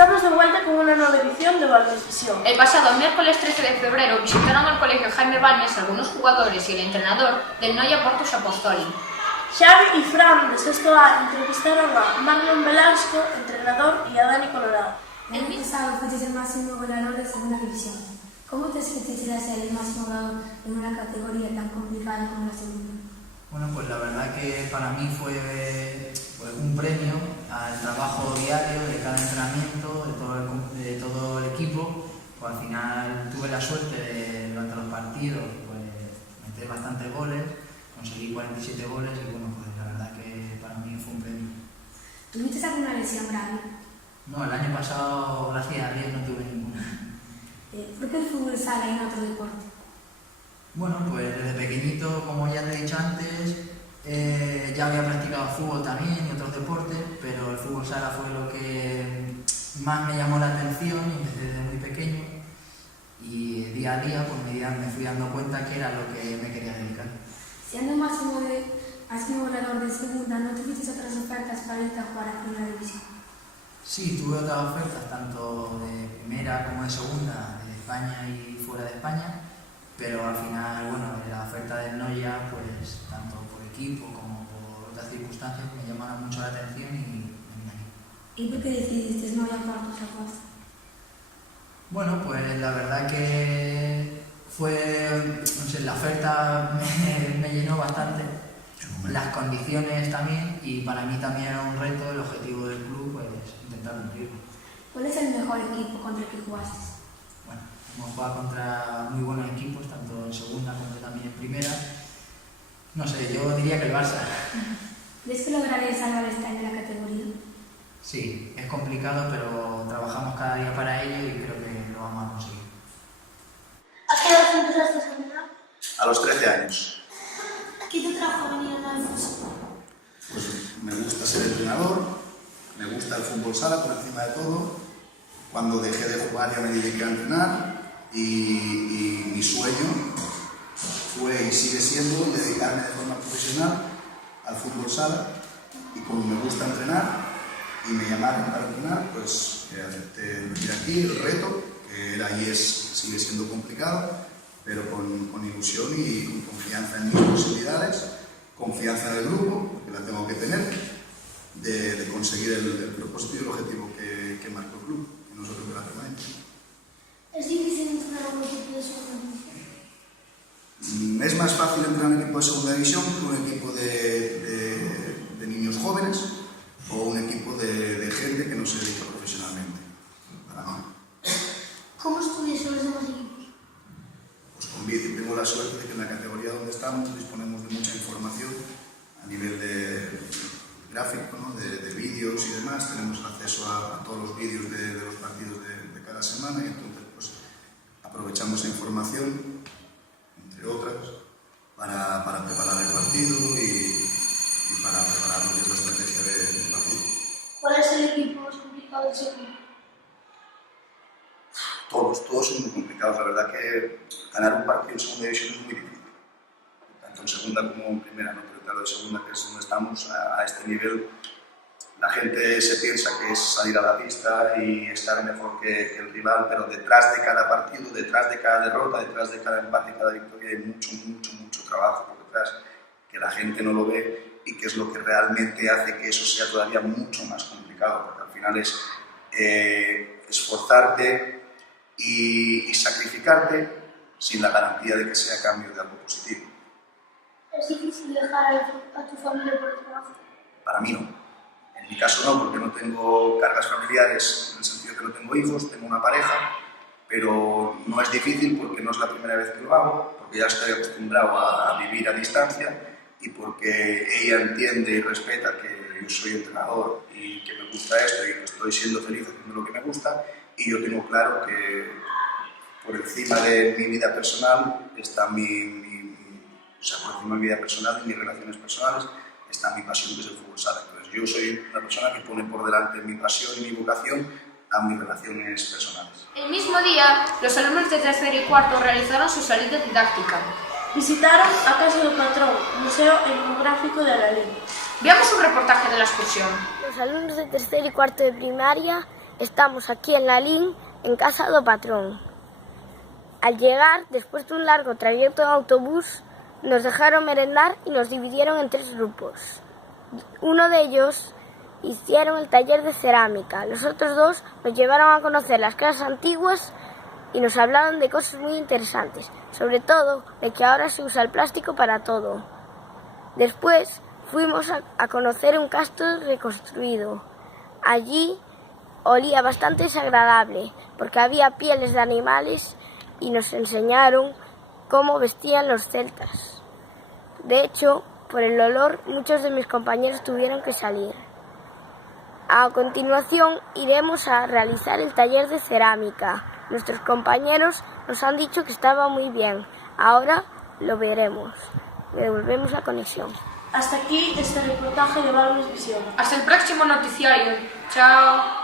Estamos de vuelta con una nueva edición de Balonvisión. El pasado miércoles 13 de febrero visitaron el colegio Jaime Balmes algunos jugadores y el entrenador del Noia Portus Apostoli. Xavi y Fran, de sexto A, entrevistaron a Marlon Velasco, entrenador, y a Dani Colorado. El año pasado fuiste el máximo goleador de segunda división. ¿Cómo te sentiste de ser el máximo goleador en una categoría tan complicada como la segunda? Bueno, pues la verdad que para mí fue un premio al trabajo diario de cada entrenamiento, de todo el equipo. Pues al final tuve la suerte de, durante los partidos, pues meter bastantes goles, conseguí 47 goles y bueno, pues la verdad que para mí fue un premio. ¿Tuviste alguna lesión grave? No, el año pasado, gracias a Dios, no tuve ninguna. ¿Por qué el fútbol sala y no otro deporte? Bueno, pues desde pequeñito, como ya te he dicho antes, ya había practicado fútbol también y otros deportes, pero el fútbol sala fue lo que más me llamó la atención y empecé desde muy pequeño y día a día pues me fui dando cuenta que era lo que me quería dedicar. Siendo máximo goleador de segunda, ¿no tuviste otras ofertas para irte a jugar a primera división? Sí, tuve otras ofertas tanto de primera como de segunda, de España y fuera de España, pero al final, bueno, la oferta del Noia, pues tanto por equipo como por otras circunstancias me llamaron mucho la atención y me vine aquí. ¿Y por qué decidiste Noia Portus Apostoli? Bueno, pues la verdad que fue, no sé, la oferta me llenó bastante, las condiciones también, y para mí también era un reto, el objetivo del club, pues intentar cumplirlo. ¿Cuál es el mejor equipo contra el que jugaste? Bueno, hemos jugado contra muy buenos equipos, tanto en segunda como también en primera. No sé, yo diría que el Barça. ¿Crees que lograréis salvar este año la categoría? Sí, es complicado, pero trabajamos cada día para ello y creo que lo vamos a conseguir. ¿A qué edad empezaste a entrenar? A los 13 años. ¿Qué te trajo a venir a Balonvisión? Pues me gusta ser entrenador, me gusta el fútbol sala por encima de todo. Cuando dejé de jugar ya me dediqué a entrenar y mi sueño fue y sigue siendo dedicarme de forma profesional al fútbol sala, y como me gusta entrenar y me llamaron para entrenar, pues acepté venir aquí, el reto, que era y sigue siendo complicado, pero con ilusión y con confianza en mis posibilidades, confianza en el grupo, que la tengo que tener, de conseguir el propósito y el objetivo que marcó el club y nosotros de la permanencia. ¿Es difícil entrenar a un equipo de segunda división? Es más fácil entrenar un equipo de segunda división que un equipo de niños jóvenes o un equipo de gente que no se dedica profesionalmente. Para mí. ¿Cómo estudias en los demás equipos? Pues con vídeo. Tengo la suerte de que en la categoría donde estamos disponemos de mucha información a nivel de gráfico, ¿no? de vídeos y demás. Tenemos acceso a todos los vídeos de los partidos de cada semana y entonces pues, aprovechamos esa información, entre otras, para preparar el partido y para preparar lo que es la estrategia del partido. ¿Cuál es el equipo más complicado de seguir? Todos son muy complicados. La verdad que ganar un partido en segunda división es muy difícil, tanto en segunda como en primera, ¿no? Pero claro, de segunda, que es donde estamos, a este nivel, la gente se piensa que es salir a la pista y estar mejor que el rival, pero detrás de cada partido, detrás de cada derrota, detrás de cada empate y cada victoria hay mucho trabajo por detrás, que la gente no lo ve y que es lo que realmente hace que eso sea todavía mucho más complicado, porque al final es esforzarte y sacrificarte sin la garantía de que sea a cambio de algo positivo. ¿Es difícil dejar a tu familia por el trabajo? Para mí no. En mi caso no, porque no tengo cargas familiares, en el sentido que no tengo hijos, tengo una pareja, pero no es difícil porque no es la primera vez que lo hago, porque ya estoy acostumbrado a vivir a distancia y porque ella entiende y respeta que yo soy entrenador y que me gusta esto y que estoy siendo feliz haciendo lo que me gusta, y yo tengo claro que por encima de mi vida personal está por encima de mi vida personal y mis relaciones personales está mi pasión, que es el fútbol sala. Entonces, yo soy una persona que pone por delante mi pasión y mi vocación a mis relaciones personales. El mismo día, los alumnos de tercero y cuarto realizaron su salida didáctica. Visitaron a Casa del Patrón, museo etnográfico de Alalí. Veamos un reportaje de la excursión. Los alumnos de tercero y cuarto de primaria Estamos aquí en Lalín, en casa do patrón. Al llegar, después de un largo trayecto en autobús, nos dejaron merendar y nos dividieron en 3 grupos. Uno de ellos hicieron el taller de cerámica, los otros 2 nos llevaron a conocer las casas antiguas y nos hablaron de cosas muy interesantes, sobre todo de que ahora se usa el plástico para todo. Después fuimos a conocer un castro reconstruido. Allí olía bastante desagradable porque había pieles de animales y nos enseñaron cómo vestían los celtas. De hecho, por el olor, muchos de mis compañeros tuvieron que salir. A continuación, iremos a realizar el taller de cerámica. Nuestros compañeros nos han dicho que estaba muy bien. Ahora lo veremos. Devolvemos la conexión. Hasta aquí este reportaje de Valores Visión. Hasta el próximo noticiario. Chao.